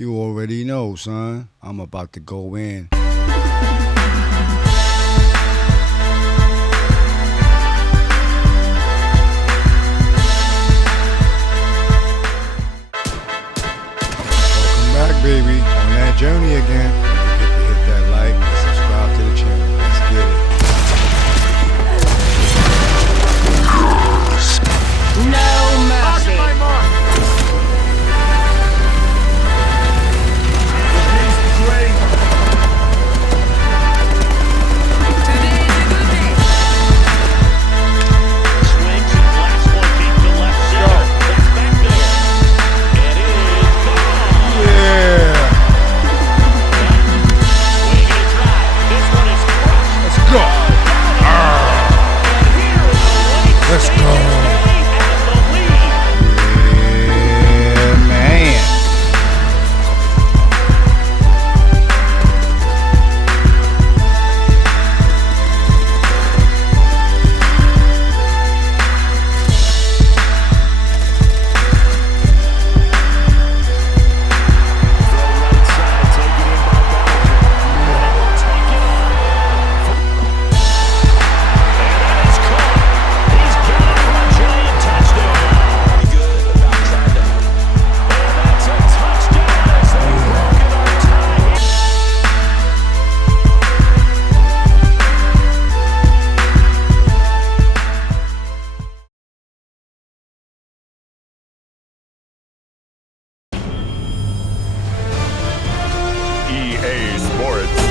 You already know, son. I'm about to go in. Welcome back, baby. On that journey again. Don't forget to hit that like and subscribe to the channel. Let's get it. No mercy. Let's go.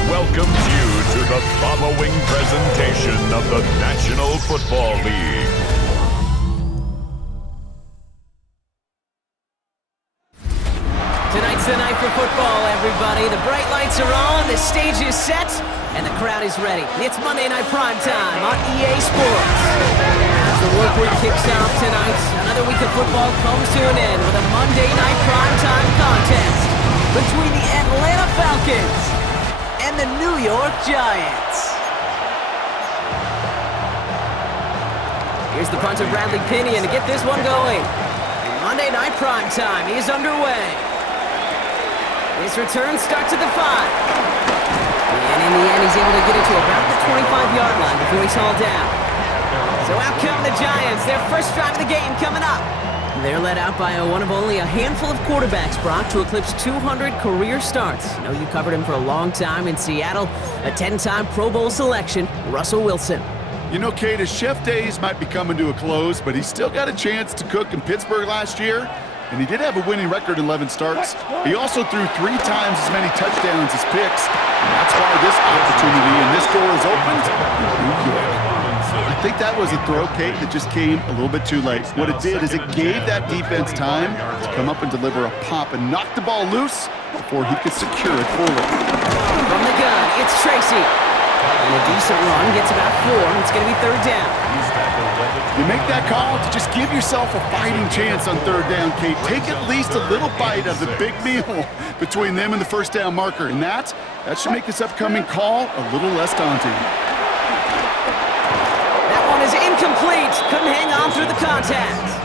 Welcomes you to the following presentation of the National Football League. Tonight's the night for football, everybody. The bright lights are on, the stage is set, and the crowd is ready. It's Monday Night Primetime on EA Sports. As the work week kicks off tonight, another week of football comes to an end with a Monday Night Primetime contest between the Atlanta Falcons and the New York Giants. Here's the punter, Bradley Pinion, to get this one going. Monday Night Primetime is underway. His return starts at the 5. And in the end, he's able to get it to about the 25-yard line before he's hauled down. So out come the Giants, their first drive of the game coming up. They're led out by one of only a handful of quarterbacks, Brock, to eclipse 200 career starts. I know you covered him for a long time in Seattle, a 10-time Pro Bowl selection, Russell Wilson. You know, Kate, his chef days might be coming to a close, but he still got a chance to cook in Pittsburgh last year, and he did have a winning record in 11 starts. He also threw 3 times as many touchdowns as picks, and that's why this opportunity and this door is opened in New York. I think that was a throw, Kate, that just came a little bit too late. What it did is it gave that defense time to come up and deliver a pop and knock the ball loose before he could secure it fully. From the gun, it's Tracy. And a decent run, gets about 4. It's going to be 3rd down. You make that call to just give yourself a fighting chance on 3rd down, Kate. Take at least a little bite of the big meal between them and the first down marker. And that should make this upcoming call a little less daunting. That one is incomplete. Couldn't hang on through the contact.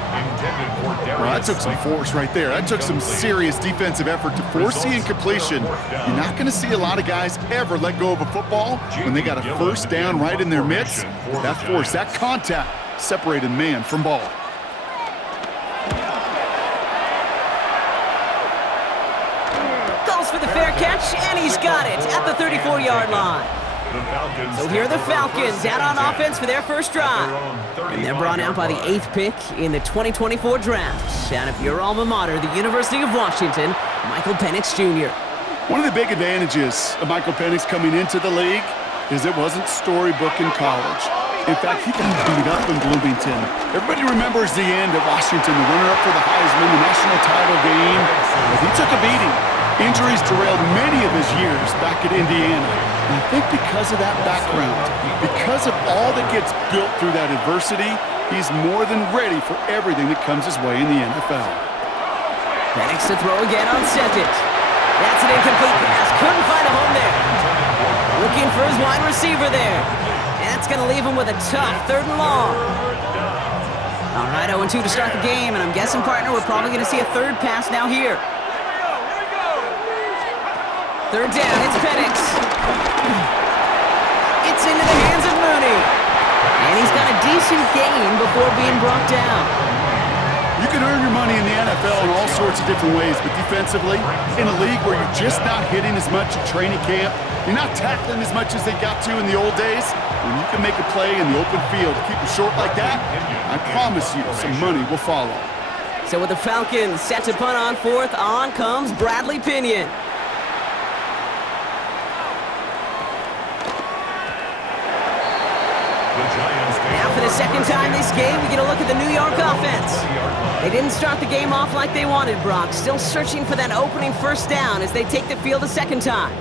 Well, that took some force right there. That took some serious defensive effort to force the incompletion. You're not going to see a lot of guys ever let go of a football when they got a first down right in their midst. That force, that contact, separated man from ball. Goes for the fair catch, and he's got it at the 34-yard line. So here are the Falcons out on offense for their first drive. And they're brought out by the 8th pick in the 2024 draft. Out of your alma mater, the University of Washington, Michael Penix Jr. One of the big advantages of Michael Penix coming into the league is it wasn't storybook in college. In fact, he got beat up in Bloomington. Everybody remembers the end at Washington, the runner-up for the Heisman, the national title game. But he took a beating. Injuries derailed many of his years back at Indiana. And I think because of that background, because of all that gets built through that adversity, he's more than ready for everything that comes his way in the NFL. Penix to throw again on 2nd. That's an incomplete pass. Couldn't find a home there. Looking for his wide receiver there. That's going to leave him with a tough 3rd and long. All right, 0-2 to start the game, and I'm guessing, partner, we're probably going to see a 3rd pass now here. Third down, it's Penix. It's into the hands of Mooney. And he's got a decent gain before being brought down. You can earn your money in the NFL in all sorts of different ways, but defensively, in a league where you're just not hitting as much at training camp, you're not tackling as much as they got to in the old days, when you can make a play in the open field, keep it short like that, I promise you some money will follow. So with the Falcons set to punt on fourth, on comes Bradley Pinion. Now for the second time this game, we get a look at the New York offense. They didn't start the game off like they wanted, Brock. Still searching for that opening first down as they take the field a second time.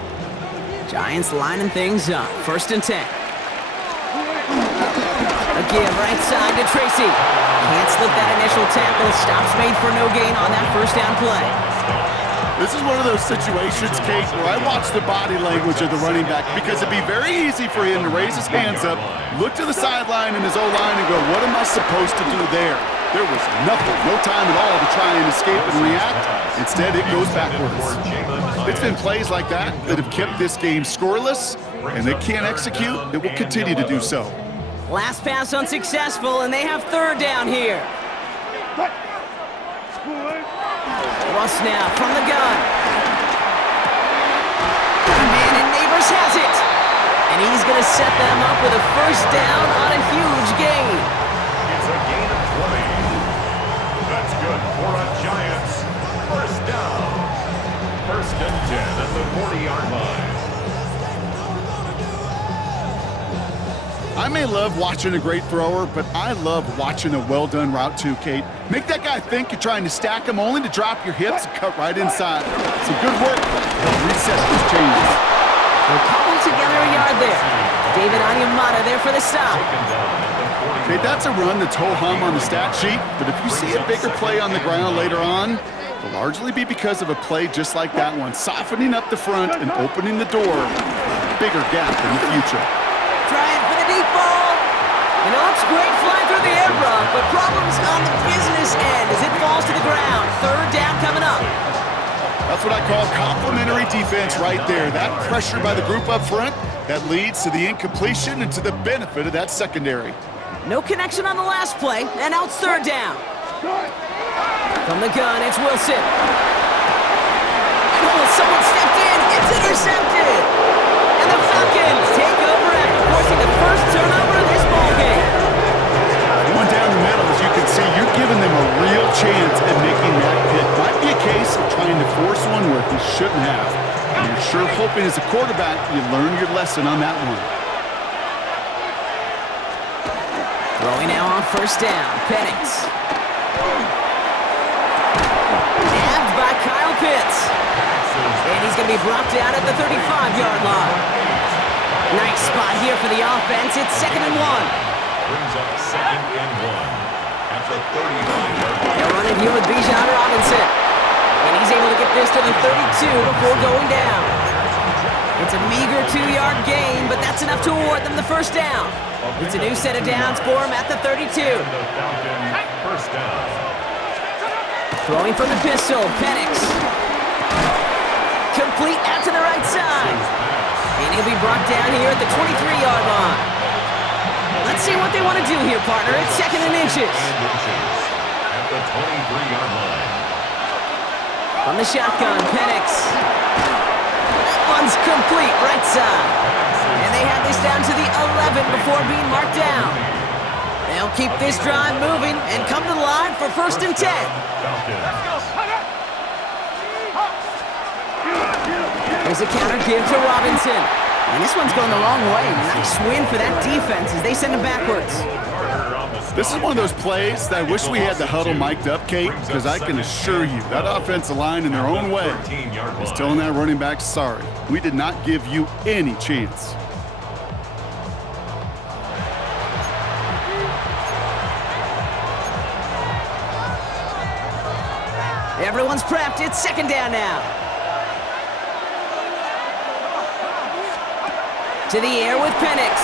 Giants lining things up. 1st and 10. Again, right side to Tracy. Can't slip that initial tackle. Stops made for no gain on that first down play. This is one of those situations, Kate, where I watch the body language of the running back because it'd be very easy for him to raise his hands up, look to the sideline in his O-line and go, what am I supposed to do there? There was nothing, no time at all to try and escape and react. Instead, it goes backwards. It's been plays like that that have kept this game scoreless, and they can't execute. It will continue to do so. Last pass unsuccessful, and they have third down here. Russ now from the gun. Man, and Neighbors has it. And he's going to set them up with a first down on a huge gain. It's a gain of 20. That's good for a Giants first down. 1st and 10 at the 40-yard line. I may love watching a great thrower, but I love watching a well-done route too, Kate. Make that guy think you're trying to stack him only to drop your hips and cut right inside. Some good work. Reset those changes. They'll cobble together a yard there. David Onyemata there for the stop. Okay, that's a run that's ho-hum on the stat sheet, but if you see a bigger play on the ground later on, it'll largely be because of a play just like that one, softening up the front and opening the door. Bigger gap in the future. Trying for the deep ball. You know, it's great flying through the air, Brock, but problems on the business end as it falls to the ground. Third down coming up. That's what I call complimentary defense right there. That pressure by the group up front, that leads to the incompletion and to the benefit of that secondary. No connection on the last play, and now it's third down. From the gun, it's Wilson. Oh, someone stepped in. It's intercepted. And the Falcons take over after forcing the first turnover of this ballgame. Going down the middle, as you can see, you're giving them a real chance at making that pick. Might be a case of trying to force one where he shouldn't have. And you're sure hoping as a quarterback you learn your lesson on that one. Throwing now on first down, Penix. Nabbed by Kyle Pitts. And he's going to be brought down at the 35-yard line. Nice spot here for the offense. It's 2nd and 1. Brings up 2nd and 1 at the 39-yard line. They're running here with Bijan Robinson. And he's able to get this to the 32 before going down. It's a meager 2-yard gain, but that's enough to award them the first down. It's a new set of downs for him at the 32. First down. Throwing from the pistol, Penix. Complete out to the right side. And he'll be brought down here at the 23-yard line. Let's see what they want to do here, partner. It's 2nd and inches. At the 23-yard line. From the shotgun, Penix. That one's complete, right side. And they have this down to the 11 before being marked down. They'll keep this drive moving and come to the line for 1st and 10. There's a counter give to Robinson. And this one's going the wrong way. Nice win for that defense as they send him backwards. This is one of those plays that I wish we had the huddle mic'd up, Kate, because I can assure you that offensive line in their own way is telling that running back, sorry, we did not give you any chance. Everyone's prepped. It's 2nd down now. To the air with Penix.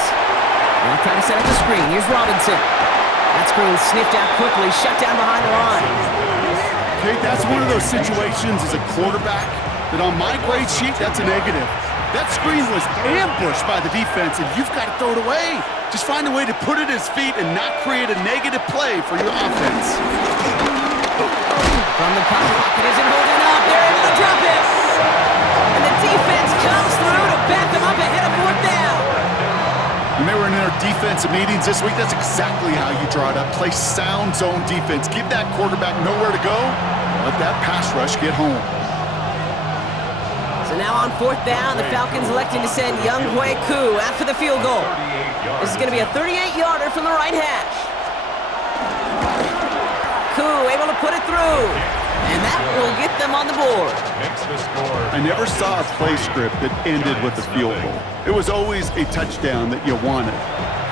Now trying to set up the screen. Here's Robinson. That screen sniffed out quickly, shut down behind the line. Kate, that's one of those situations as a quarterback But on my grade sheet, that's a negative. That screen was ambushed by the defense, and you've got to throw it away. Just find a way to put it at his feet and not create a negative play for your offense. From the pocket, isn't holding up. They're able to drop it. And the defense comes through to back them up ahead of 4th down. When they were in their defensive meetings this week, that's exactly how you draw it up. Play sound zone defense. Give that quarterback nowhere to go. Let that pass rush get home. So now on 4th down, the Falcons electing to send Younghoe Koo after the field goal. This is going to be a 38-yarder from the right hash. Koo able to put it through. And that will get them on the board. I never saw a play script that ended with a field goal. It was always a touchdown that you wanted.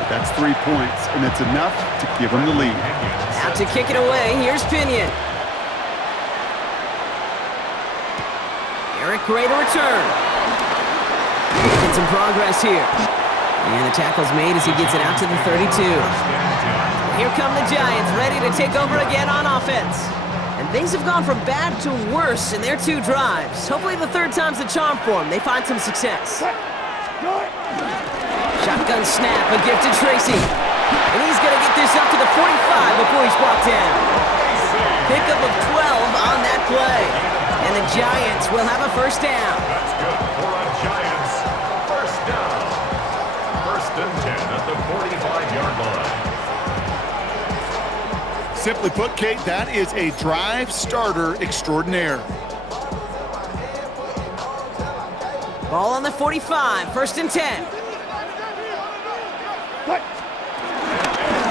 But that's 3 points, and it's enough to give them the lead. Out to kick it away, here's Pinion. Eric Gray to return. Making some progress here. And the tackle's made as he gets it out to the 32. Here come the Giants, ready to take over again on offense. And things have gone from bad to worse in their 2 drives. Hopefully the 3rd time's the charm for them. They find some success. Shotgun snap, a gift to Tracy. And he's going to get this up to the 45 before he's brought down. Pickup of 12 on that play. And the Giants will have a 1st down. That's good for a Giants. 1st down. 1st and 10 at the 45-yard line. Simply put, Kate, that is a drive starter extraordinaire. Ball on the 45, 1st and 10.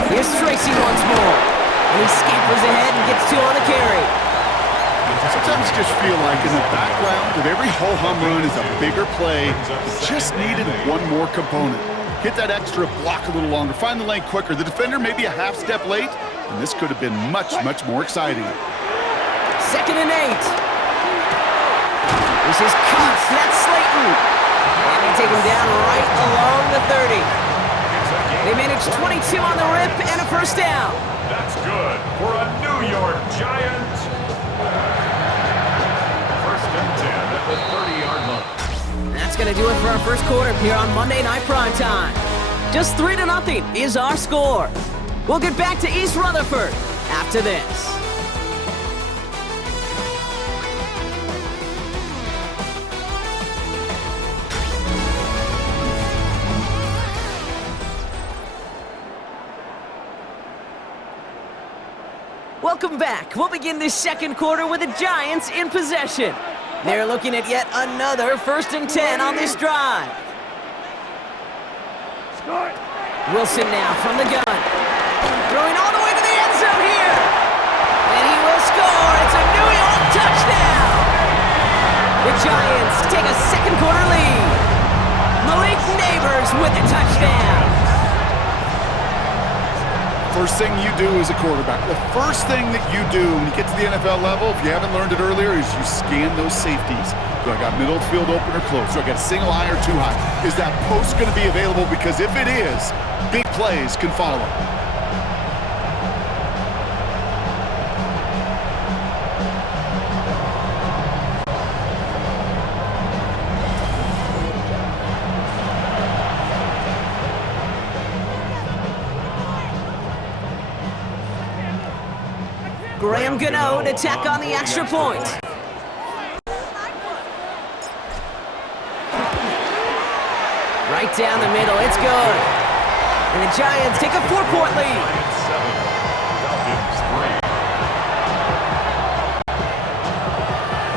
Here's Tracy once more. And he scampers ahead and gets 2 on the carry. Sometimes you just feel like in the background of every ho-hum run is a bigger play. It just needed one more component. Hit that extra block a little longer. Find the lane quicker. The defender may be a half step late, and this could have been much, much more exciting. 2nd and 8. This is Cox. That's Slayton. And they take him down right along the 30. They managed 22 on the rip and a 1st down. That's good for a New York Giant. 1st and 10 at the 30-yard line. That's going to do it for our 1st quarter here on Monday Night Primetime. Just 3-0 is our score. We'll get back to East Rutherford after this. Welcome back. We'll begin this 2nd quarter with the Giants in possession. They're looking at yet another 1st and 10 on this drive. Wilson now from the gun. Throwing all the way to the end zone here. And he will score. It's a New York touchdown. The Giants take a 2nd quarter lead. Malik Neighbors with a touchdown. First thing you do as a quarterback, the first thing that you do when you get to the NFL level, if you haven't learned it earlier, is you scan those safeties. Do I got middle field open or close? Do I got a single high or 2 high? Is that post going to be available? Because if it is, big plays can follow. Graham Gano to tack on the extra point. Right down the middle, it's good. And the Giants take a 4-point lead. Giants 7, Falcons 3.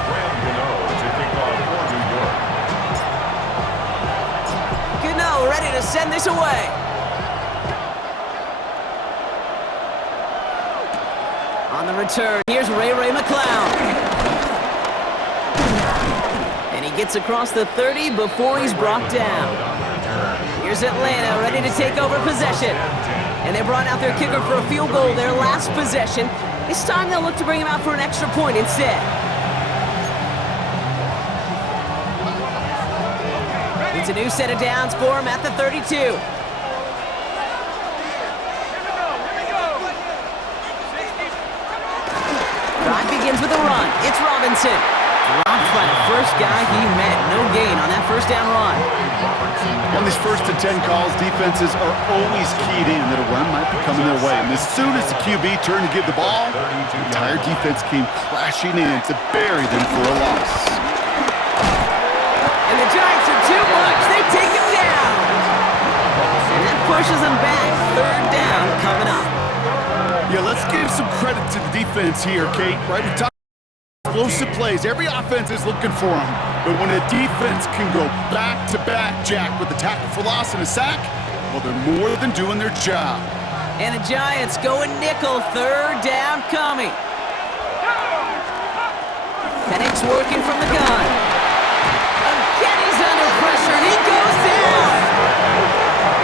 Graham Gano to kick off for New York. Gano ready to send this away. On the return, here's Ray McCloud. And he gets across the 30 before he's brought down. Here's Atlanta ready to take over possession. And they brought out their kicker for a field goal their last possession. This time they'll look to bring him out for an extra point instead. It's a new set of downs for him at the 32. Drive begins with a run. It's Robinson. stopped by the first guy he met. No gain on that first down run. On these 1st and 10 calls, defenses are always keyed in that a run might be coming their way. And as soon as the QB turned to give the ball, the entire defense came crashing in to bury them for a loss. And the Giants are too much. They take him down. And that pushes them back. 3rd down coming up. Yeah, let's give some credit to the defense here, Kate. Right, we talk explosive plays. Every offense is looking for them. But when a defense can go back-to-back, Jack, with a tackle for loss and a sack, well, they're more than doing their job. And the Giants going nickel. 3rd down coming. Penix working from the gun. Again, he's under pressure, and he goes down.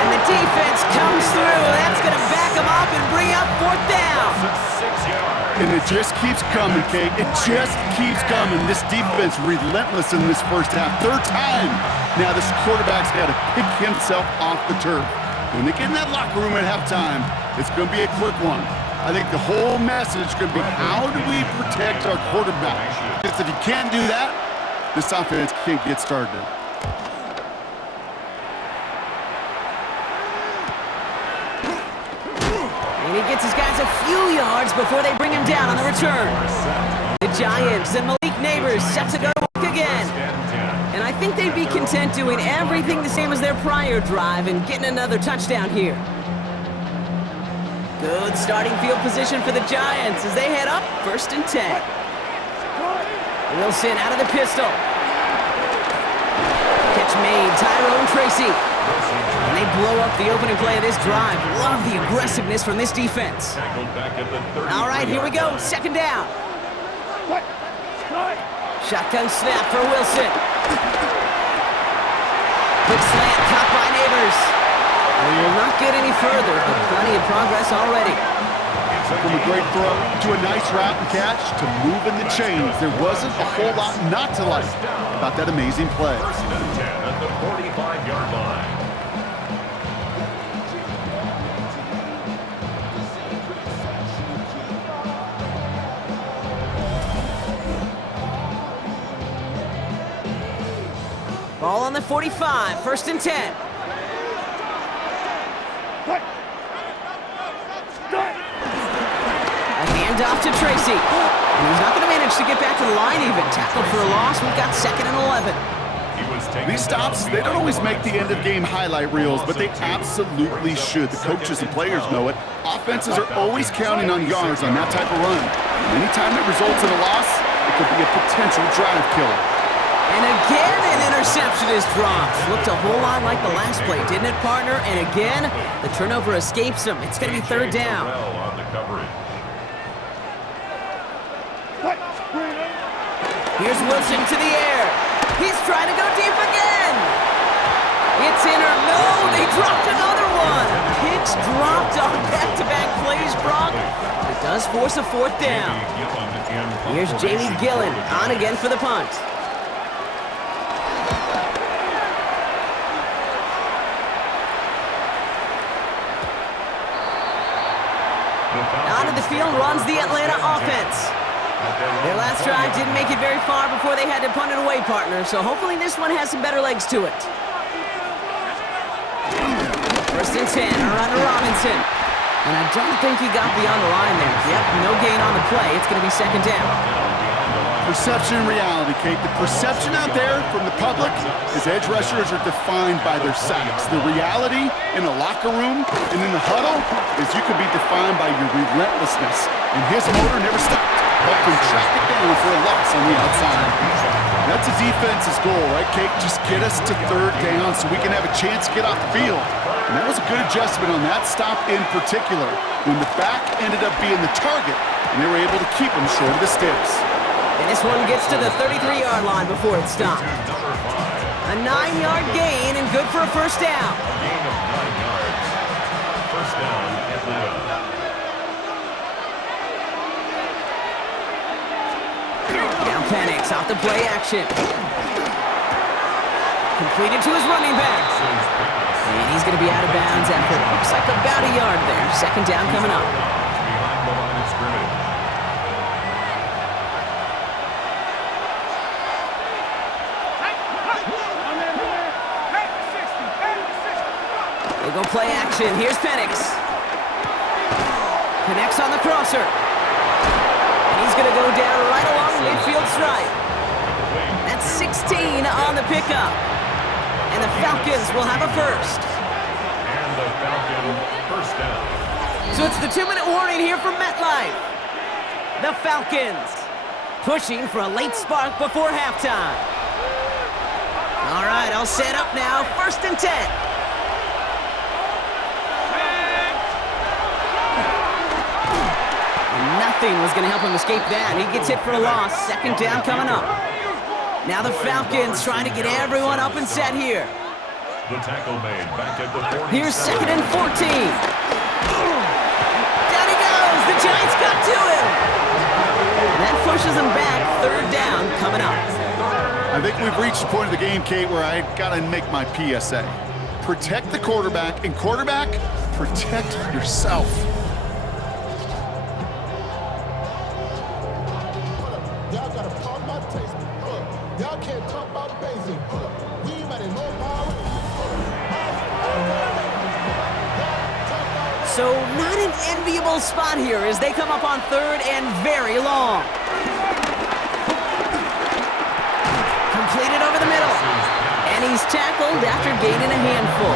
And the defense comes through. That's going to back him up and bring up 4th down. 6 yards. And it just keeps coming, Kate. It just keeps coming. This defense relentless in this first half. 3rd time. Now this quarterback's got to pick himself off the turf. When they get in that locker room at halftime, it's going to be a quick one. I think the whole message is going to be, how do we protect our quarterback? Because if you can't do that, this offense can't get started. And he gets his guys a few yards before they bring him down on the return. The Giants and Malik Neighbors set to go to work again. And I think they'd be content doing everything the same as their prior drive and getting another touchdown here. Good starting field position for the Giants as they head up 1st and 10. Wilson out of the pistol. Catch made, Tyrone Tracy. And they blow up the opening play of this drive. Love the aggressiveness from this defense. All right, here we go. 2nd down. Shotgun snap for Wilson. Quick slant caught by Neighbors. And will not get any further, but plenty of progress already. From a great throw to a nice route and catch to moving the chains. There wasn't a whole lot not to like about that amazing play. 1st and 10 at the 45-yard line. Ball on the 45, 1st and 10. A handoff to Tracy. And he's not going to manage to get back to the line even. Tackled for a loss. We've got 2nd and 11. These stops, they don't always make the end-of-game highlight reels, but they absolutely should. The coaches and players know it. Offenses are always counting on yards on that type of run. Anytime that results in a loss, it could be a potential drive killer. And again, an interception is dropped. Looked a whole lot like the last play, didn't it, partner? And again, the turnover escapes him. It's going to be 3rd down. Here's Wilson to the air. He's trying to go deep again. It's in or no, they dropped another one. Picks dropped on back-to-back plays, Brock. It does force a 4th down. Here's Jamie Gillen on again for the punt. Out of the field runs the Atlanta offense. Their last drive didn't make it very far before they had to punt it away, partner, so hopefully this one has some better legs to it. 1st and 10, around to Robinson. And I don't think he got beyond the line there. Yep, no gain on the play. It's going to be 2nd down. Perception and reality, Kate. The perception out there from the public is edge rushers are defined by their sacks. The reality in a locker room and in the huddle is you could be defined by your relentlessness. And his motor never stopped, helping track it down for a loss on the outside. That's a defense's goal, right, Kate? Just get us to 3rd down so we can have a chance to get off the field. And that was a good adjustment on that stop in particular, when the back ended up being the target, and they were able to keep him short of the sticks. And this one gets to the 33-yard line before it's stopped. A 9-yard gain and good for a 1st down. A gain of 9 yards. 1st down, Atlanta. Now Penix off the play action. Completed to his running back. And he's going to be out of bounds after it looks like about a yard there. 2nd down coming up. Behind the line of scrimmage. They go play action. Here's Penix. Connects on the crosser. And he's going to go down right along the midfield stripe. That's 16 on the pickup. And the Falcons will have a first. And the Falcon first down. So it's the 2-minute warning here from MetLife. The Falcons pushing for a late spark before halftime. All right, all set up now. 1st and 10. And nothing was going to help him escape that. He gets hit for a loss. 2nd down coming up. Now the Falcons trying to get everyone up and set here. The tackle made back at the 40. Here's 2nd and 14. Down he goes. The Giants got to him. And that pushes them back. 3rd down coming up. I think we've reached the point of the game, Kate, where I gotta make my PSA. Protect the quarterback, and quarterback, protect yourself. Y'all gotta pop my taste. Y'all can't talk about basic. We ain't about to know power. So not an enviable spot here as they come up on 3rd and very long. Completed over the middle. And he's tackled after gaining a handful.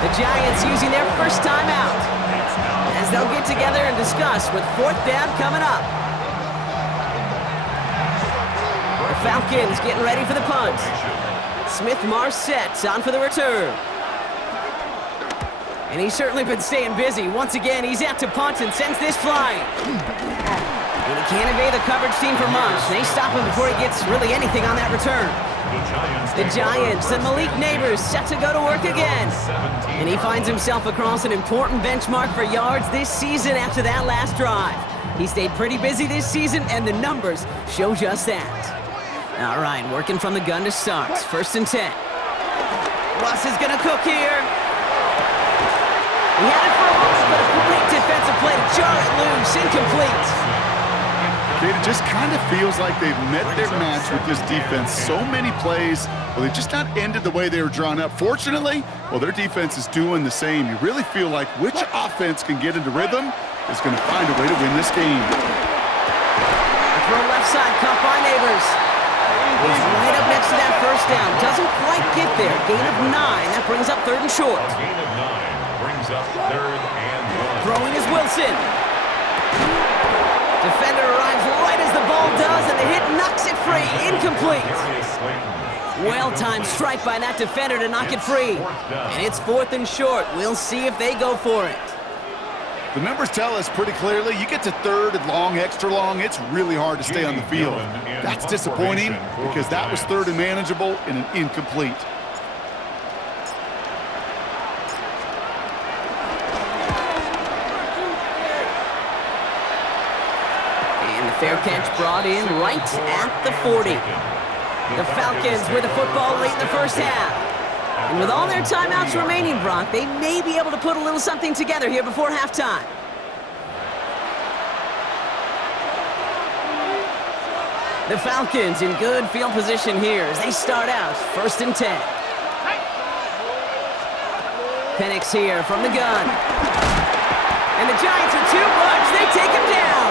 The Giants using their first timeout as they'll get together and discuss with 4th down coming up. The Falcons getting ready for the punt. Smith-Marset on for the return. And he's certainly been staying busy. Once again, he's out to punt and sends this flying. And he can't evade the coverage team for much. They stop him before he gets really anything on that return. The Giants and Malik Neighbors set to go to work again. And he finds himself across an important benchmark for yards this season after that last drive. He stayed pretty busy this season, and the numbers show just that. All right, working from the gun to start. 1st and 10. Russ is going to cook here. He had it for a moment, but a great defensive play to jar it loose. Incomplete. Kate, it just kind of feels like they've met their match with this defense. So many plays, well, they just not ended the way they were drawn up. Fortunately, well, their defense is doing the same. You really feel like which offense can get into rhythm is going to find a way to win this game. Throw left side, caught by Neighbors. He's right up next to that 1st down. Doesn't quite get there. Gain of 9. That brings up 3rd and short. A gain of 9 brings up 3rd and 1. Throwing is Wilson. Defender arrives right as the ball does, and the hit knocks it free. Incomplete. Well-timed strike by that defender to knock it free. And it's 4th and short. We'll see if they go for it. The numbers tell us pretty clearly, you get to 3rd and long, extra long, it's really hard to stay on the field. That's disappointing because that was 3rd and manageable and an incomplete. And the fair catch brought in right at the 40. The Falcons with the football late in the 1st half. And with all their timeouts remaining, Brock, they may be able to put a little something together here before halftime. The Falcons in good field position here as they start out 1st and 10. Penix here from the gun. And the Giants are too much. They take him down.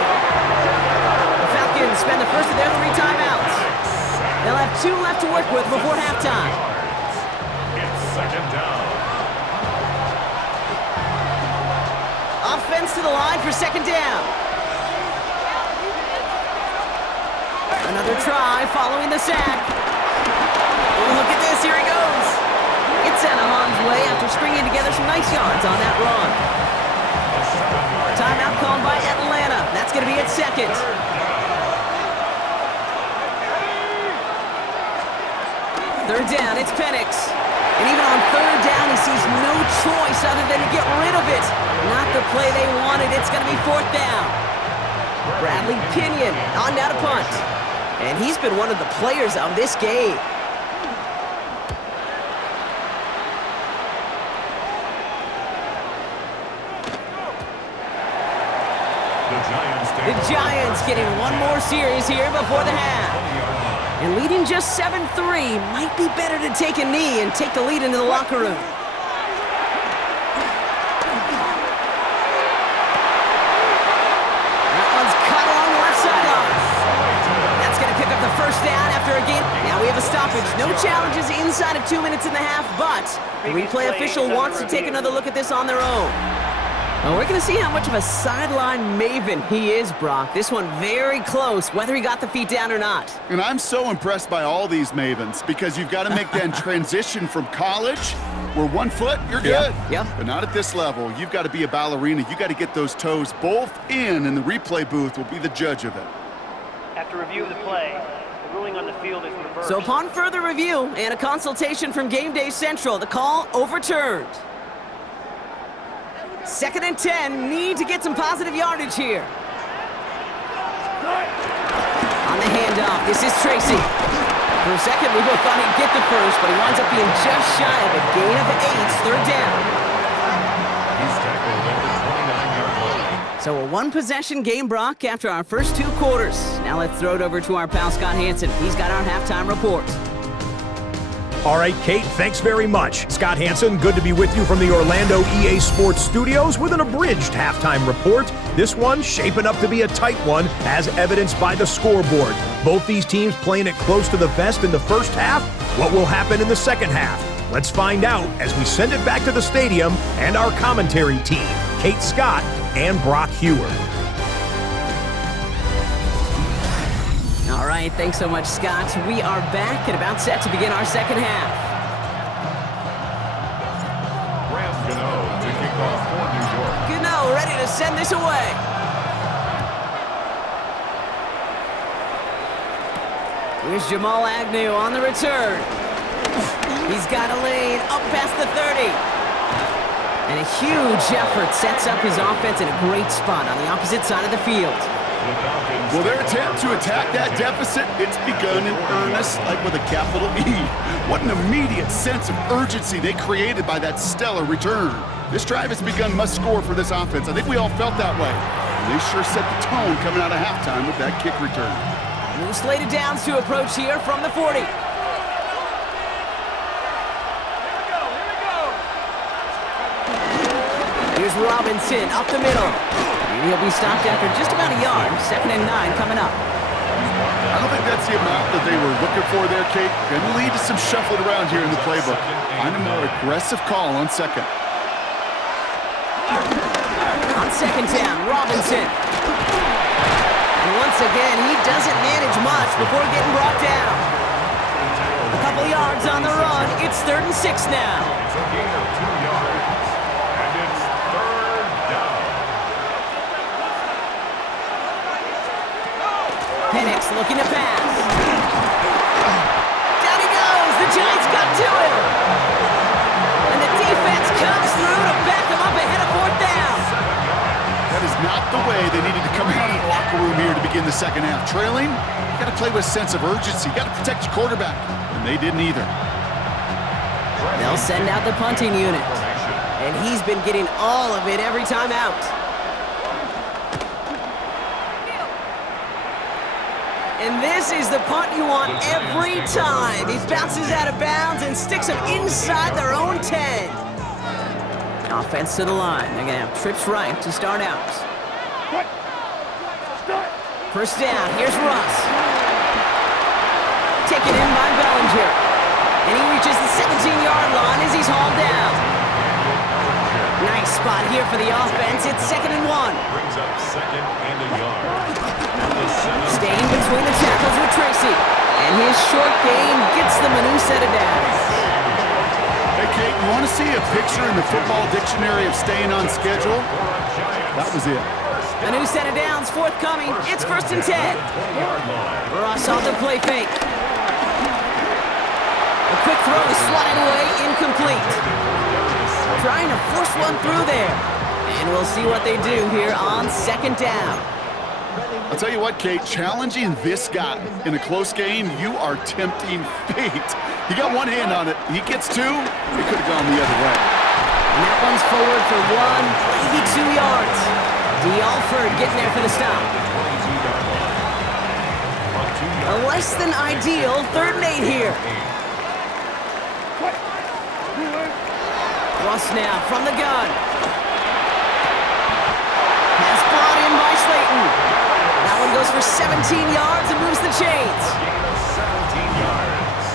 The Falcons spend the first of their 3 timeouts. They'll have 2 left to work with before halftime. 2nd down. Offense to the line for 2nd down. Another try following the sack. Oh, look at this, here he goes. It's out of harm's way after stringing together some nice yards on that run. Timeout called by Atlanta. That's going to be its 2nd. Third down, it's Penix. And even on 3rd down, he sees no choice other than to get rid of it. Not the play they wanted. It's going to be 4th down. Bradley Pinion on down to punt. And he's been one of the players of this game. The Giants getting one more series here before the half. And leading just 7-3, might be better to take a knee and take the lead into the locker room. stoppage. No challenges inside of 2 minutes and a half, but the replay official wants to take another look at this on their own. Well, we're going to see how much of a sideline maven he is, Brock. This one very close, whether he got the feet down or not. And I'm so impressed by all these mavens because you've got to make that transition from college where 1 foot, you're good. Yeah. But not at this level. You've got to be a ballerina. You got to get those toes both in, and the replay booth will be the judge of it. After review of the play, the ruling on the field is reversed. So upon further review and a consultation from Game Day Central, the call overturned. 2nd and 10, need to get some positive yardage here. On the handoff, this is Tracy. For a second, we both thought he'd get the first, but he winds up being just shy of a gain of 8, 3rd down. He's tackled at the 29-yard line. So a one-possession game, Brock, after our first 2 quarters. Now let's throw it over to our pal Scott Hansen. He's got our halftime report. All right, Kate, thanks very much. Scott Hansen, good to be with you from the Orlando EA Sports Studios with an abridged halftime report. This one shaping up to be a tight one, as evidenced by the scoreboard. Both these teams playing it close to the vest in the first half. What will happen in the second half? Let's find out as we send it back to the stadium and our commentary team, Kate Scott and Brock Hewer. All right, thanks so much, Scott. We are back and about set to begin our second half. Graham Gano to kick off for New York. Gano ready to send this away. Here's Jamal Agnew on the return. He's got a lane up past the 30. And a huge effort sets up his offense in a great spot on the opposite side of the field. Well, their attempt to attack that deficit, it's begun in earnest, like with a capital E. What an immediate sense of urgency they created by that stellar return. This drive has begun must score for this offense. I think we all felt that way. And they sure set the tone coming out of halftime with that kick return. New slated downs to approach here from the 40. Here's Robinson up the middle. He'll be stopped after just about a yard. 2nd and 9 coming up. I don't think that's the amount that they were looking for there, Kate. Going to lead to some shuffling around here in the playbook. Find a more aggressive call on second. On 2nd down, Robinson. And once again, he doesn't manage much before getting brought down. A couple yards on the run. It's 3rd and 6 now. It's a gain of 2 yards. And it's 3rd down. Penix looking to pass. Down he goes. The Giants got to him. And the defense comes through to back him up ahead of 4th down. That is not the way they needed to come out of the locker room here to begin the second half. Trailing, you got to play with a sense of urgency. You got to protect your quarterback. And they didn't either. They'll send out the punting unit. And he's been getting all of it every time out. And this is the punt you want every time. He bounces out of bounds and sticks them inside their own 10. Offense to the line. They're going to have trips right to start out. First down. Here's Russ. Taken in by Bellinger. And he reaches the 17-yard line as he's hauled down. Nice spot here for the offense. It's 2nd and 1. Brings up 2nd and a yard. Staying between the tackles with Tracy. And his short game gets them a new set of downs. Hey, Kate, you want to see a picture in the football dictionary of staying on schedule? That was it. A new set of downs forthcoming. It's 1st and 10. Ross on the play fake. A quick throw is swatted away, incomplete. Trying to force one through there. And we'll see what they do here on 2nd down. I'll tell you what, Kate, challenging this guy in a close game, you are tempting fate. He got one hand on it. He gets 2. It could have gone the other way. And that one's forward for 1, maybe 2 yards. D. Alford getting there for the stop. A less than ideal 3rd and 8 here. Russ now from the gun. Pass brought in by Slayton. That one goes for 17 yards and moves the chains. Gain of 17 yards.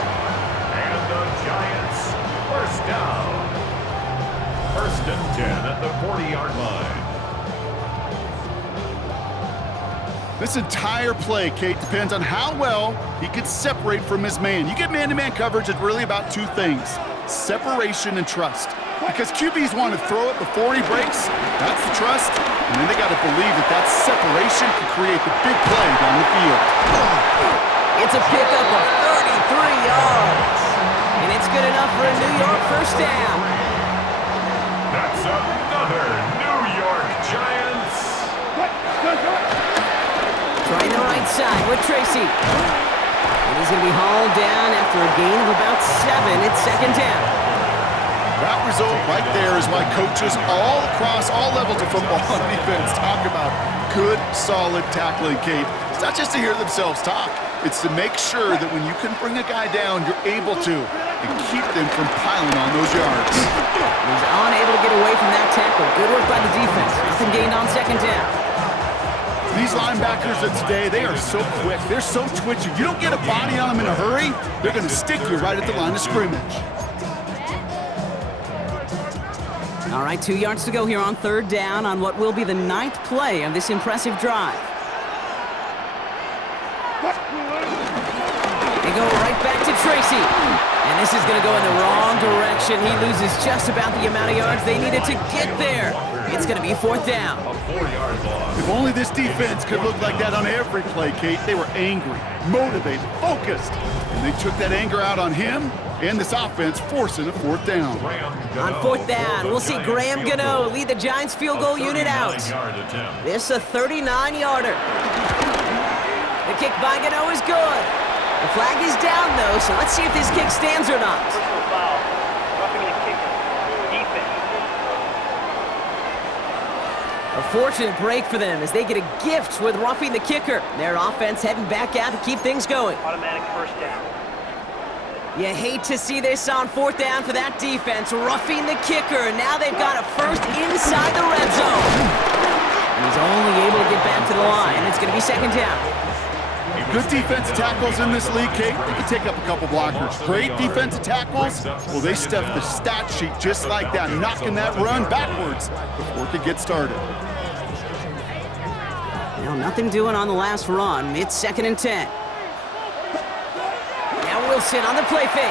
This entire play, Kate, depends on how well he can separate from his man. You get man-to-man coverage, it's really about two things, separation and trust. Because QBs want to throw it before he breaks, that's the trust, and then they got to believe that that separation can create the big play down the field. It's a pickup of 33 yards, and it's good enough for a New York first down. That's another New York Giants. Trying the right side with Tracy. And he's going to be hauled down after a gain of about 7. It's second down. That result right there is why coaches all across all levels of football and defense talk about good, solid tackling, Kate. It's not just to hear themselves talk. It's to make sure that when you can bring a guy down, you're able to and keep them from piling on those yards. He's unable to get away from that tackle. Good work by the defense. Nothing gained on second down. These linebackers of today, they are so quick. They're so twitchy. You don't get a body on them in a hurry, they're going to stick you right at the line of scrimmage. All right, 2 yards to go here on third down on what will be the 9th play of this impressive drive. They go right back to Tracy. And this is going to go in the wrong direction. He loses just about the amount of yards they needed to get there. It's going to be fourth down. A 4-yard loss. If only this defense could look like that on every play, Kate. They were angry, motivated, focused. And they took that anger out on him and this offense, forcing a fourth down. On fourth down, we'll see Graham Gano lead the Giants field goal unit out. This a 39-yarder. The kick by Gano is good. The flag is down, though, so let's see if this kick stands or not. Personal foul. Roughing the kicker. Defense. A fortunate break for them as they get a gift with roughing the kicker. Their offense heading back out to keep things going. Automatic first down. You hate to see this on fourth down for that defense, roughing the kicker. Now they've got a first inside the red zone. And he's only able to get back to the line. It's going to be second down. Good defensive tackles in this league, Kate. They can take up a couple blockers. Great defensive tackles, well, they stuff the stat sheet just like that, knocking that run backwards before it could get started. Now, nothing doing on the last run. It's second and 10. Now Wilson on the play fake.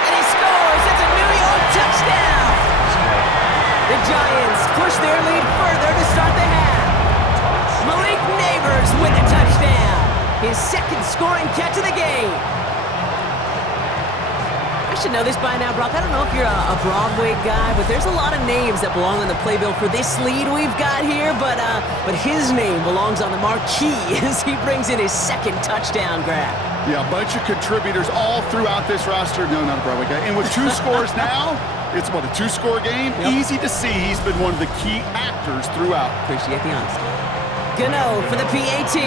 And he scores! It's a New York touchdown! The Giants push their lead further to start the half. Malik Neighbors with a touchdown. His second scoring catch of the game. I should know this by now, Brock. I don't know if you're a Broadway guy, but there's a lot of names that belong on the playbill for this lead we've got here, but his name belongs on the marquee as he brings in his second touchdown grab. Yeah, a bunch of contributors all throughout this roster. No, not a Broadway guy. And with 2 scores now, it's what, a 2-score game? Yep. Easy to see he's been one of the key actors throughout. Appreciate the honesty. Gano for the PAT.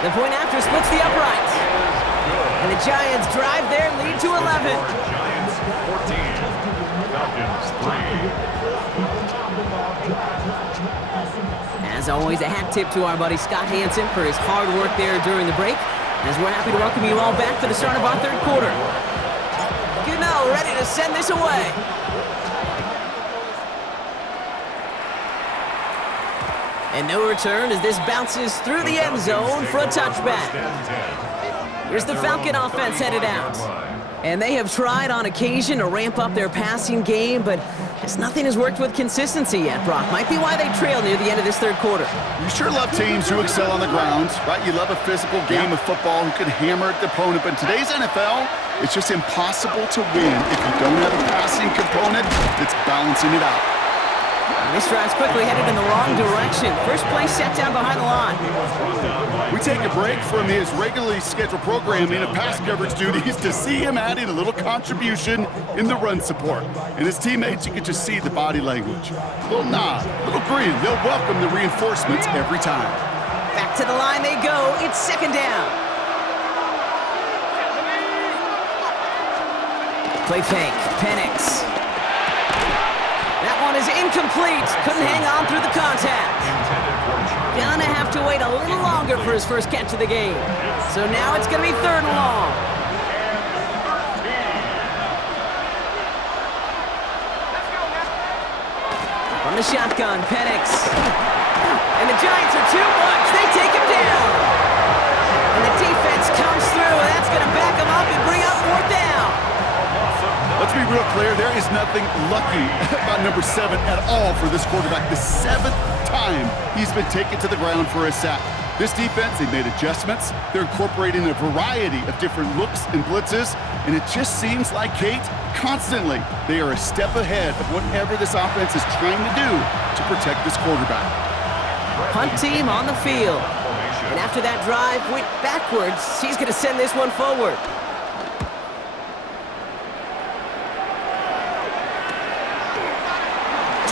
The point after splits the uprights. And the Giants drive their lead to 11. Giants 14. Falcons 3. As always, a hat tip to our buddy Scott Hansen for his hard work there during the break. As we're happy to welcome you all back for the start of our third quarter. Gano ready to send this away. And no return as this bounces through the end zone for a touchback. Here's the Falcon offense headed out. And they have tried on occasion to ramp up their passing game, but as nothing has worked with consistency yet, Brock. Might be why they trail near the end of this third quarter. You sure love teams who excel on the ground, right? You love a physical game of football who can hammer at the opponent, but in today's NFL, it's just impossible to win if you don't have a passing component that's balancing it out. And this drive's quickly headed in the wrong direction. First play set down behind the line. We take a break from his regularly scheduled programming of pass coverage duties to see him adding a little contribution in the run support. And his teammates, you can just see the body language. A little nod, a little grin. They'll welcome the reinforcements every time. Back to the line they go. It's second down. Play fake. Penix. That one is incomplete. Couldn't hang on through the contact. Gonna have to wait a little longer for his first catch of the game. So now it's gonna be third and long. the shotgun, Penix. And the Giants are too much. They take him down. And the defense comes through. That's going to back him up and bring up 4th down. Let's be real clear. There is nothing lucky about number 7 at all for this quarterback. The 7th time he's been taken to the ground for a sack. This defense, they made adjustments. They're incorporating a variety of different looks and blitzes, and it just seems like, Kate, constantly they are a step ahead of whatever this offense is trying to do to protect this quarterback. Punt team on the field. And after that drive went backwards, he's going to send this one forward.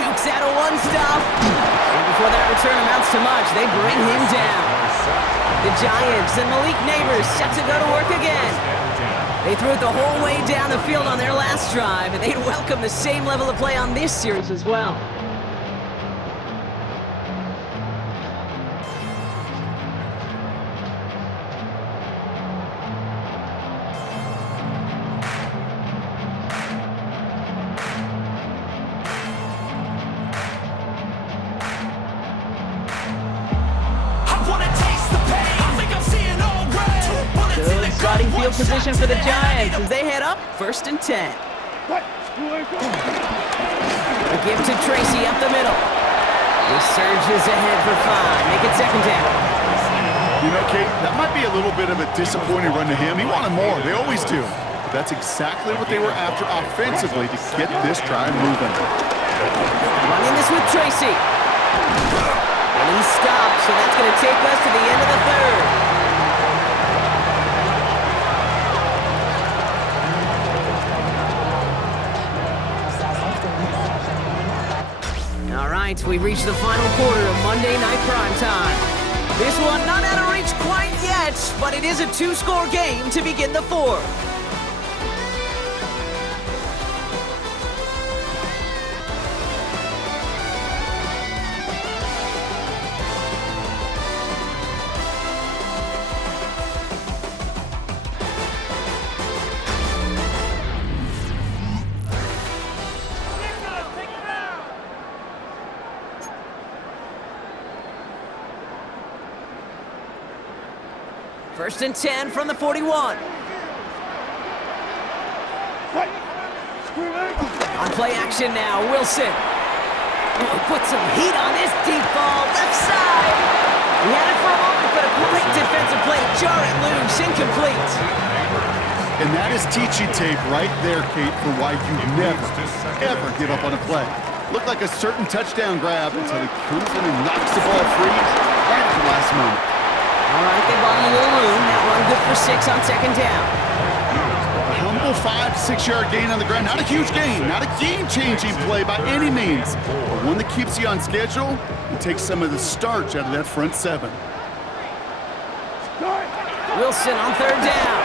Jukes out a one-stop. And before that return amounts to much, they bring him down. The Giants and Malik Neighbors set to go to work again. They threw it the whole way down the field on their last drive, and they'd welcome the same level of play on this series as well. Starting field position for the Giants as they head up 1st and 10. A give to Tracy up the middle. He surges ahead for 5. Make it 2nd down. You know, Kate, that might be a little bit of a disappointing run to him. He wanted more. They always do. But that's exactly what they were after offensively to get this drive moving. Running this with Tracy. And he stopped, so that's going to take us to the end of the 3rd. We've reached the final quarter of Monday Night Primetime. This one not out of reach quite yet, but it is a 2-score game to begin the 4th. First and 10 from the 41. On play action now, Wilson. Put some heat on this deep ball, left side. He had it for a moment, but a great defensive play. Jar it loose, incomplete. And that is teaching tape right there, Kate, for why you never, ever give up on a play. Looked like a certain touchdown grab until he comes in and knocks the ball free right at the last moment. All right, they bought him a little room. That one good for 6 on 2nd down. A humble 5 to 6 yard gain on the ground. Not a huge gain, not a game-changing play by any means, but one that keeps you on schedule and takes some of the starch out of that front 7. Wilson on 3rd down.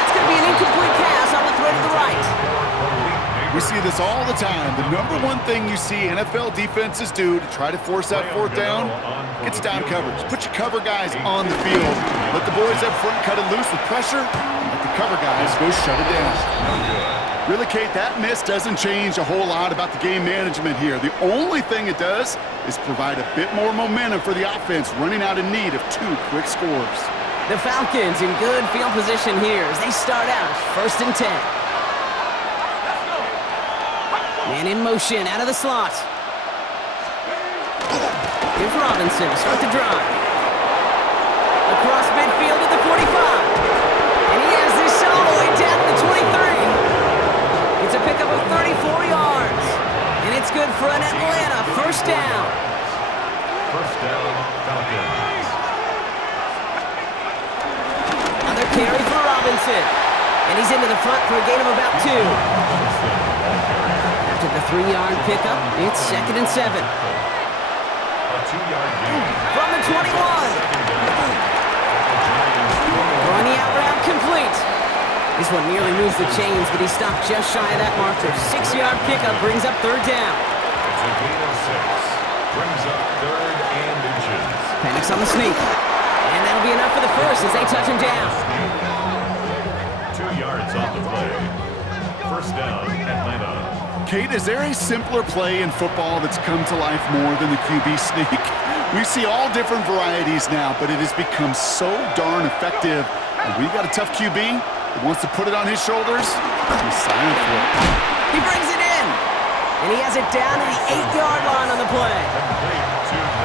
That's going to be an incomplete pass on the throw to the right. We see this all the time. The number one thing you see NFL defenses do to try to force that 4th down, gets down coverage. Put your cover guys on the field. Let the boys up front cut it loose with pressure. Let the cover guys go shut it down. Really, Kate, that miss doesn't change a whole lot about the game management here. The only thing it does is provide a bit more momentum for the offense running out in need of 2 quick scores. The Falcons in good field position here as they start out 1st and 10. Man in motion, out of the slot. Here's Robinson, start the drive. Across midfield to the 45. And he has this all the way down to the 23. It's a pickup of 34 yards. And it's good for an Atlanta 1st down. 1st down, Falcons. Another carry for Robinson. And he's into the front for a gain of about 2. After the 3-yard pickup, it's 2nd and 7. A 2-yard gain. From the 21. Throwing the out route complete. This one nearly moves the chains, but he stopped just shy of that marker. 6-yard pickup brings up 3rd down. It's a gain of 6. Brings up 3rd and inches. Penix on the sneak. And that'll be enough for the 1st as they touch him down. 2 yards on the play. 1st down, Atlanta. Kate, is there a simpler play in football that's come to life more than the QB sneak? We see all different varieties now, but it has become so darn effective. And we got a tough QB that wants to put it on his shoulders. He's silent for it. He brings it in, and he has it down to the 8-yard line on the play.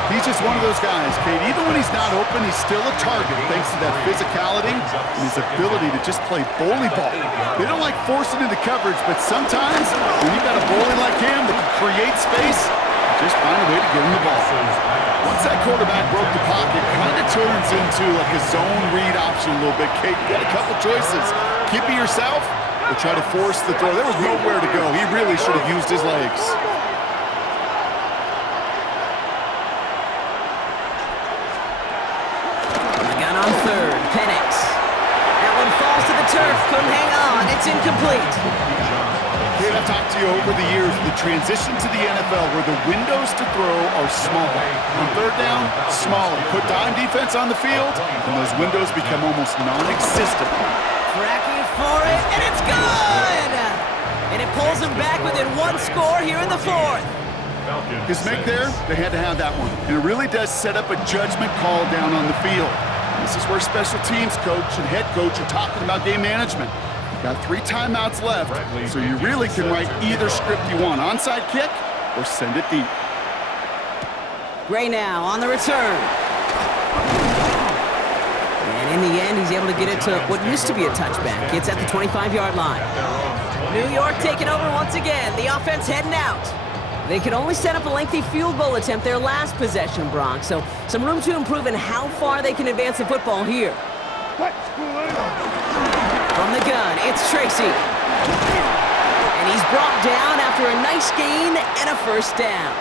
He's just one of those guys, Kate. Even when he's not open, he's still a target thanks to that physicality and his ability to just play bully ball. They don't like forcing into coverage, but sometimes when you've got a bully like him that can create space, just find a way to get him the ball. Once that quarterback broke the pocket, it kind of turns into like a zone read option a little bit. Kate, you got a couple choices. Keep it yourself or try to force the throw. There was nowhere to go. He really should have used his legs. On third, Penix. That one falls to the turf, couldn't hang on, it's incomplete. Kate, I've talked to you over the years, the transition to the NFL where the windows to throw are smaller. On third down, smaller. Put dime defense on the field, and those windows become almost non-existent. Tracking for it, and it's good! And it pulls him back within one score here in the fourth. His make there, they had to have that one. And it really does set up a judgment call down on the field. This is where special teams coach and head coach are talking about game management. Got 3 timeouts left, so you really can write either script you want. Onside kick or send it deep. Gray now on the return. And in the end, he's able to get it to what used to be a touchback. It's at the 25-yard line. New York taking over once again. The offense heading out. They could only set up a lengthy field goal attempt their last possession, Bronx, so some room to improve in how far they can advance the football here. From the gun, it's Tracy. And he's brought down after a nice gain and a first down.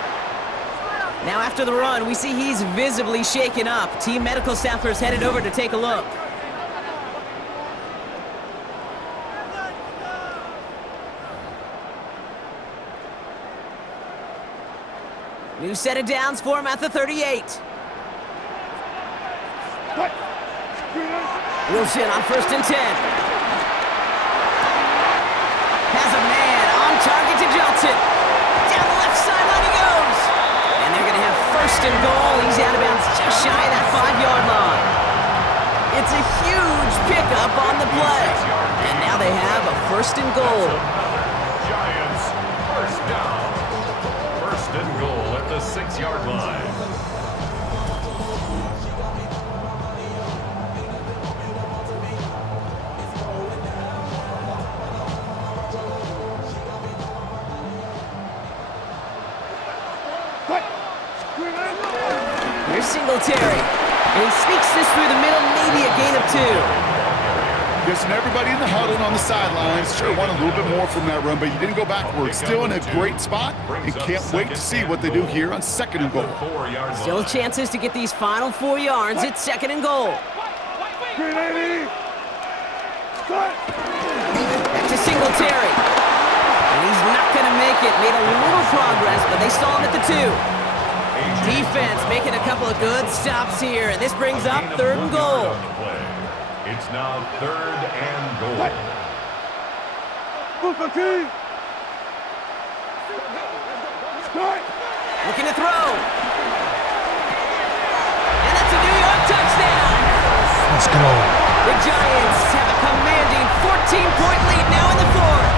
Now after the run, we see he's visibly shaken up. Team medical staffers headed over to take a look. New set of downs for him at the 38. Wilson on 1st and 10. Has a man on target to Johnson. Down the left sideline he goes. And they're going to have 1st and goal. He's out of bounds just shy of that 5-yard line. It's a huge pickup on the play. And now they have a 1st and goal. Giants, 1st down. 1st and goal at the 6-yard line. Here's Singletary. And he sneaks this through the middle, maybe a gain of 2. Guessing everybody in the huddle on the sidelines sure wanted a little bit more from that run, but you didn't go backwards. Still in a great spot, and can't wait to see what they do here on 2nd and goal. Still chances to get these final 4 yards. It's 2nd and goal. Back to Singletary. And he's not going to make it. Made a little progress, but they stall him at the 2. Defense making a couple of good stops here, and this brings up 3rd and goal. It's now 3rd and goal. Looking to throw. And that's a New York touchdown. Let's go. The Giants have a commanding 14-point lead now in the 4th.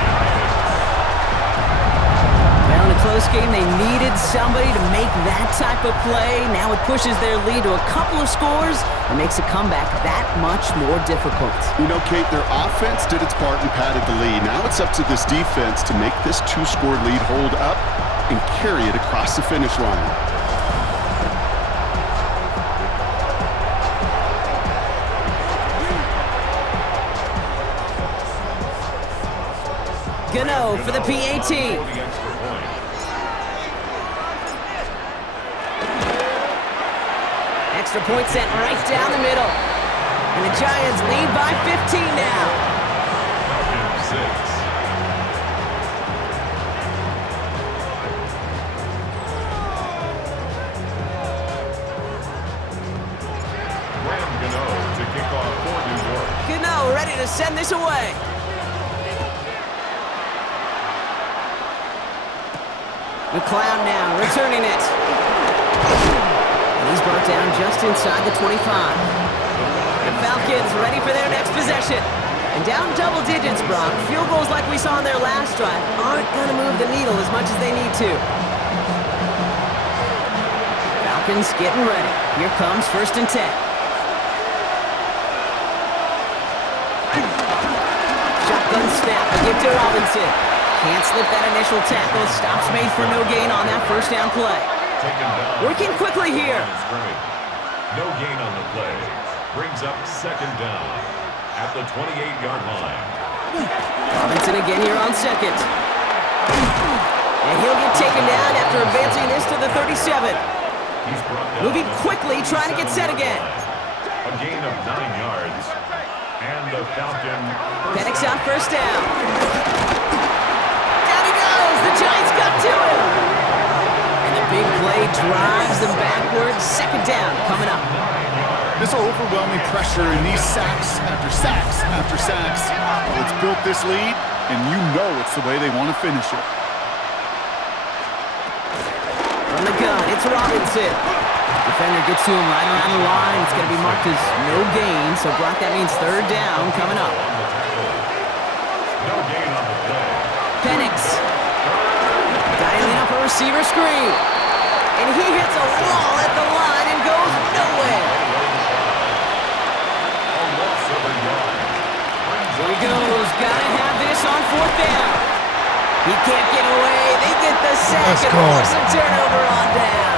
Well, in a close game, they needed somebody to make that type of play. Now it pushes their lead to a couple of scores and makes a comeback that much more difficult. You know, Kate, their offense did its part and padded the lead. Now it's up to this defense to make this 2-score lead hold up and carry it across the finish line. Gano for the PAT. Extra point sent right down the middle. And the Giants lead by 15 now. Falcons 6. Gano to kick off for New York. Gano ready to send this away. McLeod now, returning it. And he's brought down just inside the 25. The Falcons ready for their next possession. And down double digits, Brock. Field goals like we saw in their last drive aren't going to move the needle as much as they need to. Falcons getting ready. Here comes 1st and 10. Shotgun snap, a give to Robinson. Can't slip that initial tackle. Stops made for no gain on that 1st down play. Working quickly here. No gain on the play. Brings up 2nd down at the 28-yard line. Robinson again here on 2nd. And he'll get taken down after advancing this to the 37. He's brought down Moving quickly, trying to get set again. A gain of 9 yards. And the Falcon. Penix on 1st down. Down he goes. The Giants got to him. And the big play drives them backwards. 2nd down coming up. This overwhelming pressure and these sacks after sacks after sacks. Well, it's built this lead, and you know it's the way they want to finish it. From the gun, it's Robinson. Defender gets to him right around the line. It's going to be marked as no gain. So, Brock, that means 3rd down coming up. No gain on the play. Penix. Dialing up a receiver screen. And he hits a wall at the line and goes nowhere. Here he goes. Gotta have this on 4th down. He can't get away. They get the sack Let's and go. force a turnover on down.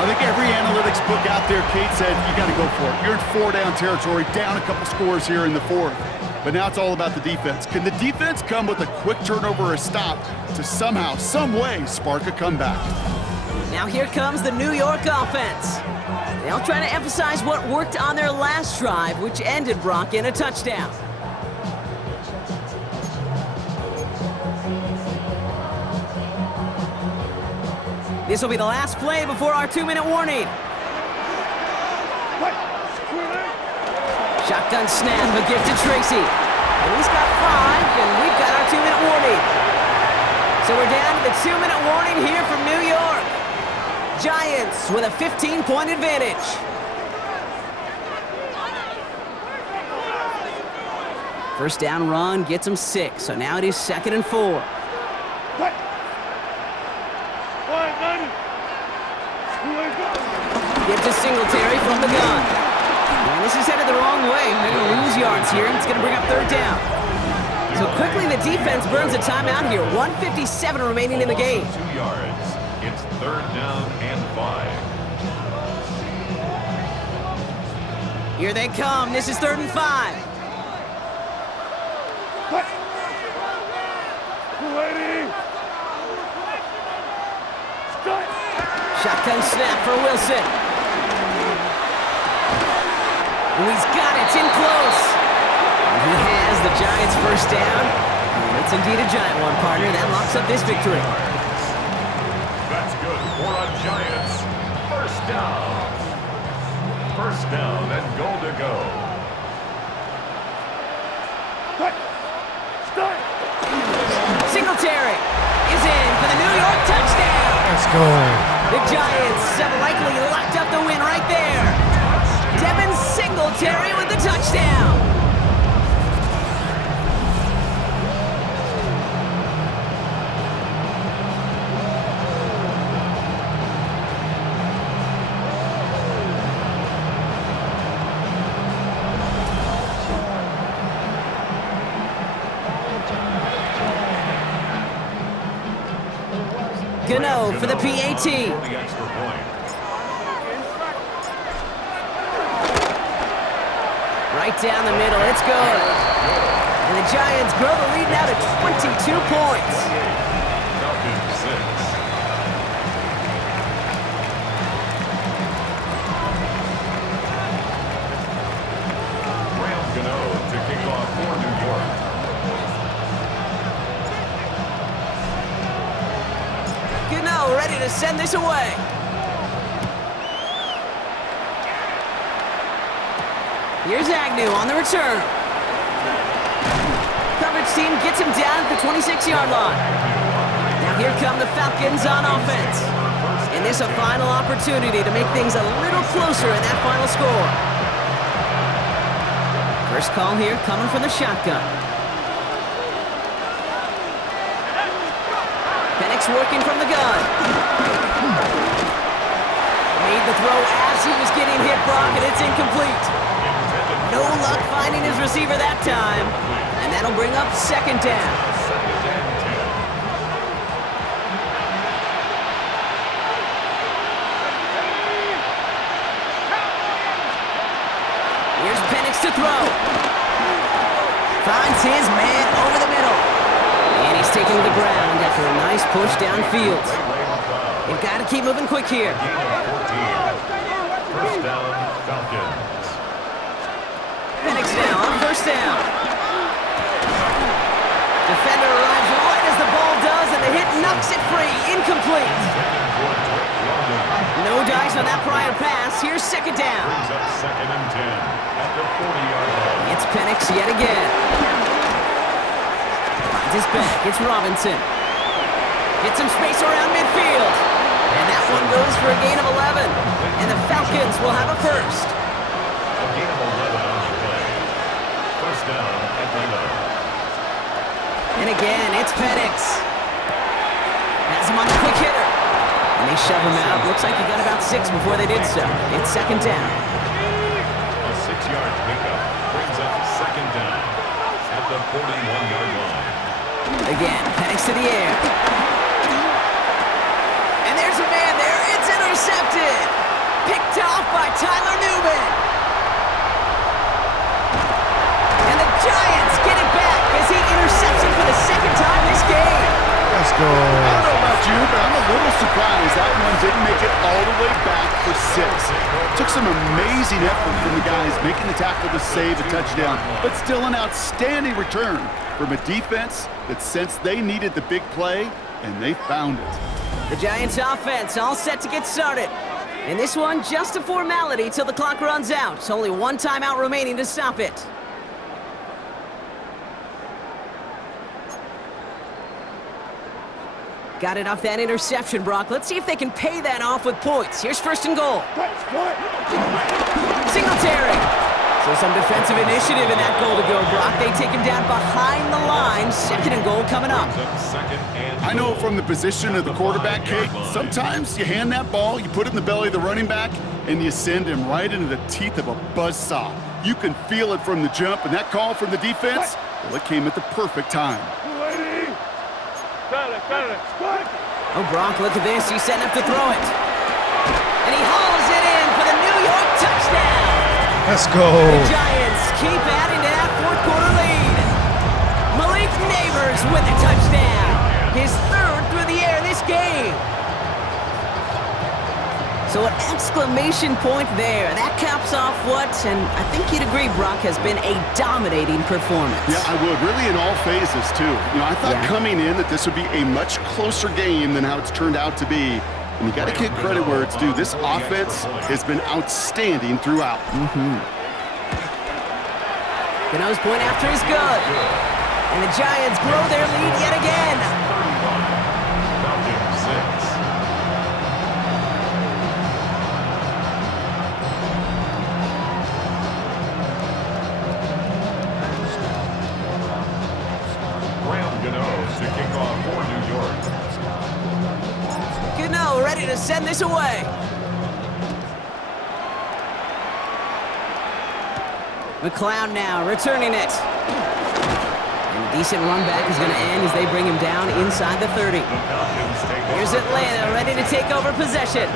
I think every analytics book out there, Kate said, you got to go for it. You're in 4-down territory, down a couple scores here in the 4th. But now it's all about the defense. Can the defense come with a quick turnover or a stop to somehow, some way, spark a comeback? Now here comes the New York offense. They'll try to emphasize what worked on their last drive, which ended, Brock, in a touchdown. This will be the last play before our 2-minute warning. Shotgun snap, a gift to Tracy. And he's got 5, and we've got our 2-minute warning. So we're down to the 2-minute warning here from New York. Giants with a 15-point advantage. First down run gets them 6, so now it is 2nd and 4. Give to Singletary from the gun. And this is headed the wrong way. They're going to lose yards here, and it's going to bring up 3rd down. So quickly the defense burns a timeout here. 1:57 remaining in the game. 2 yards. It's 3rd down and 5. Here they come. This is 3rd and 5. Shotgun snap for Wilson. And he's got it. It's in close. And he has the Giants' 1st down. And it's indeed a giant one, partner. That locks up this victory. That's good for a Giants. 1st down. 1st down and goal to go. Singletary is in for the New York touchdown. Let's go. The Giants have likely locked up the win right there. Devin Singletary with the touchdown. Gano for the PAT. The extra point. Right down the middle, it's good. And the Giants grow the lead now to 22 points. Falcons 6. Graham Gano to kick off for New York. Gano ready to send this away. Here's Agnew on the return. Coverage team gets him down at the 26-yard line. Now here come the Falcons on offense. And this a final opportunity to make things a little closer in that final score. First call here coming from the shotgun. Penix working from the gun. Made the throw as he was getting hit, Brock, and it's incomplete. No luck finding his receiver that time. And that'll bring up second down. Here's Penix to throw. Finds his man over the middle. And he's taken to the ground after a nice push downfield. You've got to keep moving quick here. First down, Falcons. Penix now on first down. Defender arrives right as the ball does, and the hit knocks it free. Incomplete. No dice on that prior pass. Here's second down. Brings up second and 10 at the 40-yard line. It's Penix yet again. Finds his back. It's Robinson. Gets some space around midfield. And that one goes for a gain of 11. And the Falcons will have a first. A gain of 11 on the play. First down, Atlanta. And again, it's Penix. Has him on the quick hitter. And they shove him out. Looks like he got about 6 before they did so. It's second down. A 6-yard pickup brings up second down at the 41-yard line. Again, Penix to the air. And there's a man there. It's intercepted. Picked off by Tyler Newman. And the Giants get it back as he intercepts him for the second time this game. Let's go. I don't know about you, but I'm a little surprised that one didn't make it all the way back for 6. Took some amazing effort from the guys making the tackle to save a touchdown, but still an outstanding return from a defense that sensed they needed the big play, and they found it. The Giants offense all set to get started. And this one just a formality till the clock runs out. It's only one timeout remaining to stop it. Got it off that interception, Brock. Let's see if they can pay that off with points. Here's first and goal. Singletary. So some defensive initiative in that goal to go, Brock. They take him down behind the line. Second and goal coming up. I know from the position of the quarterback, Kate, sometimes you hand that ball, you put it in the belly of the running back, and you send him right into the teeth of a buzzsaw. You can feel it from the jump, and that call from the defense, well, it came at the perfect time. Oh, Brock, look at this. He's setting up to throw it. And he hauls it in for the New York touchdown. Let's go. The Giants keep adding to that fourth quarter lead. Malik Neighbors with the touchdown. His third through the air this game. So an exclamation point there. That caps off what, and I think you'd agree, Brock, has been a dominating performance. Yeah, I would. Really in all phases, too. You know, I thought coming in that this would be a much closer game than how it's turned out to be. And you got to give credit where it's due. This offense has been outstanding throughout. Gano's point after is good. And the Giants grow their lead yet again. Falcons 6. To kick off for New York. Gano ready to send this away. McLeod now returning it. And a decent run back is going to end as they bring him down inside the 30. Here's Atlanta ready to take over possession.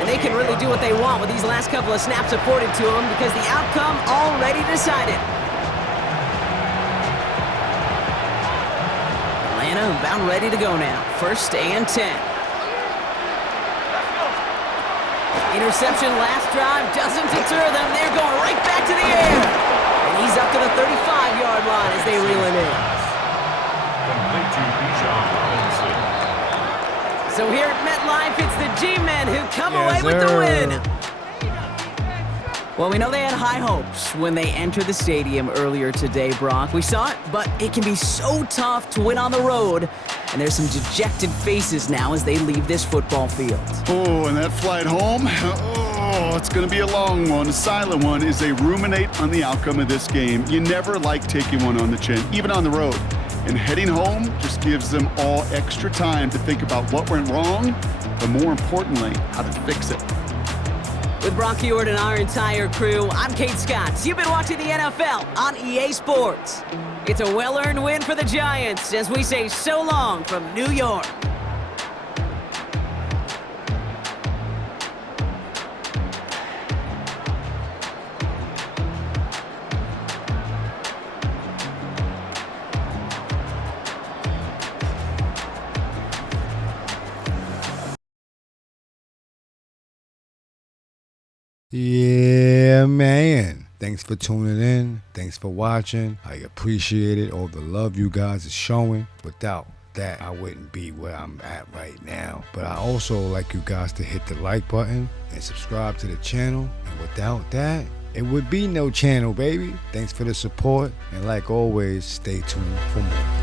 And they can really do what they want with these last couple of snaps afforded to them because the outcome already decided. About ready to go now. First and 10. Interception last drive doesn't deter them. They're going right back to the air. And he's up to the 35-yard line as they reel it in. Complete to Bijan Robinson. So here at MetLife, it's the G-Men who come away with the win. Well, we know they had high hopes when they entered the stadium earlier today, Brock. We saw it, but it can be so tough to win on the road. and there's some dejected faces now as they leave this football field. Oh, and that flight home, oh, it's going to be a long one, a silent one, as they ruminate on the outcome of this game. You never like taking one on the chin, even on the road. And heading home just gives them all extra time to think about what went wrong, but more importantly, how to fix it. With Brock Ewart and our entire crew, I'm Kate Scott. You've been watching the NFL on EA Sports. It's a well-earned win for the Giants as we say so long from New York. Yeah, man. Thanks for tuning in. Thanks for watching. I appreciate it. All the love you guys are showing. Without that, I wouldn't be where I'm at right now. But I also like you guys to hit the like button and subscribe to the channel. And without that, it would be no channel, baby. Thanks for the support. And like always, stay tuned for more.